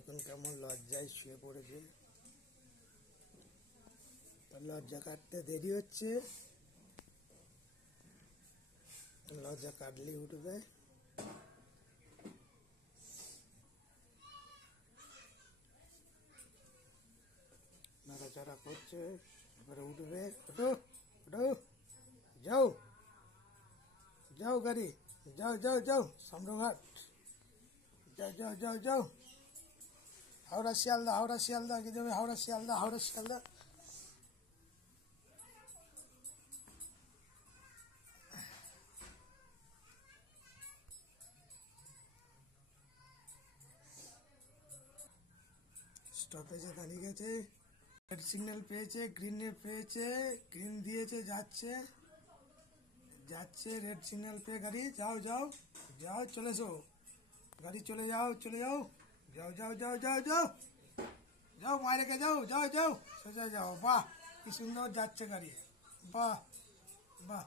দেখুন কেমন লজ্জায় শুয়ে পড়েছে। লজ্জা কাটতে দেরি হচ্ছে, লজ্জা কাটলেই উঠবে। নাড়াচাড়া করছে, এবারে উঠবে। ওঠো ওঠো, যাও যাও গাড়ি, যাও যাও যাও সম্রাট, যাও যাও যাও যাও। হাওড়া শিয়ালদা, হাওড়া শিয়ালদা আগে যাবে, হাওড়া শিয়ালদা, হাওড়া শিয়ালদা। স্টপেজে দাঁড়িয়ে গেছে, রেড সিগন্যাল পেয়েছে, গ্রিনে পেয়েছে, গ্রিন দিয়েছে, যাচ্ছে যাচ্ছে, রেড সিগন্যাল পেয়ে গাড়ি, যাও যাও যাও, চলে এসো গাড়ি, চলে যাও চলে যাও, যাও যাও যাও যাও যাও যাও, মায়ের রেখে যাও, যাও যাও সোজা যাও। বাহ কি সুন্দর যাচ্ছে গাড়ি, বাহ বাহ।